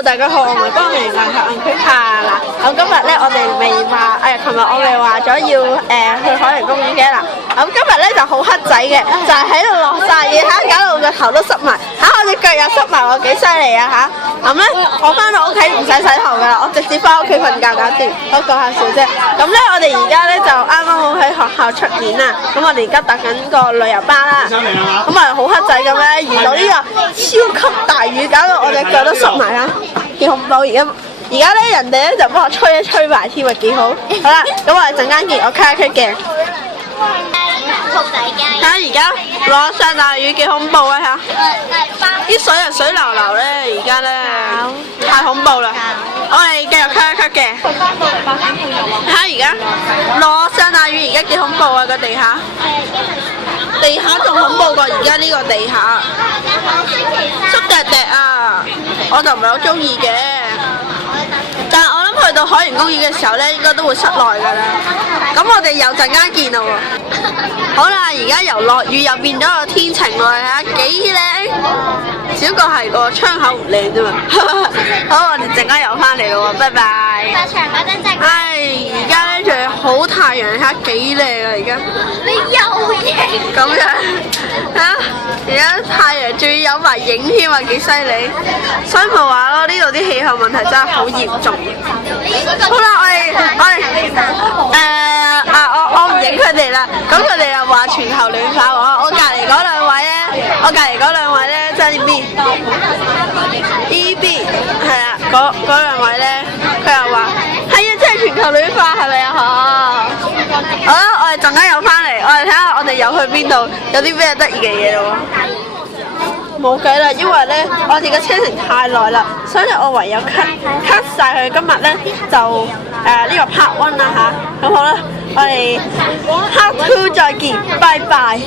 Hello， 大家好，我係光明銀行區派嗱。咁今日咧，我哋未話琴日我哋話咗要去海洋公園嘅啦。咁今日咧就好黑仔嘅，就係喺度落晒嘢嚇，搞到我個頭都濕埋嚇，我隻腳又濕埋，我幾犀利啊嚇！咁咧，我翻到屋企唔使洗頭噶啦，我直接翻屋企瞓覺搞掂。我講下笑啫。咁咧，我哋而家咧就啱啱好喺學校出面啦。咁我哋而家搭緊個旅遊巴啦。咁啊好黑仔咁咧，遇到呢個超級大雨，搞到我隻腳都濕埋啦，幾恐怖！而家咧人哋咧就幫我吹一吹埋添啊，幾好！好啦，咁我哋陣間見，我開一開鏡。睇下而家落上大雨幾恐怖啊嚇！啲水啊水流流咧，而家咧太恐怖啦！我哋繼續開一開鏡。睇下而家落上大雨，而家幾恐怖啊個地下！地下仲恐怖過而家呢個地下，濕滴滴啊！我就唔係好中意嘅。但係我諗去到海洋公園嘅時候咧，應該都會室內㗎啦。咁我哋又陣間見啦喎。好啦，而家由落雨又變咗個天晴喎，睇下幾靚。只不過係個窗口唔靚啫嘛。好，我哋陣間又翻嚟咯喎，拜拜。而家咧仲有好太陽，睇下幾靚啊！而家你又影咁樣嚇，而家太陽仲要有埋影添啊，幾犀利！所以咪話咯，呢度啲氣候問題真係好嚴重。好啦，我唔影佢哋啦。咁佢哋又話全球暖化喎。我隔離嗰兩位咧，即係 B 係啦，嗰兩位咧，佢又話係啊，即係全球暖化係咪啊？好啦，我哋陣間又翻嚟，我哋睇下我哋又去邊度，有啲咩得意嘅嘢咯喎。冇計啦，因為咧我哋嘅車程太耐啦，所以我唯有 cut 晒佢。今日咧就呢個 part 1啦嚇，咁好啦，我哋 part 2再見，拜拜。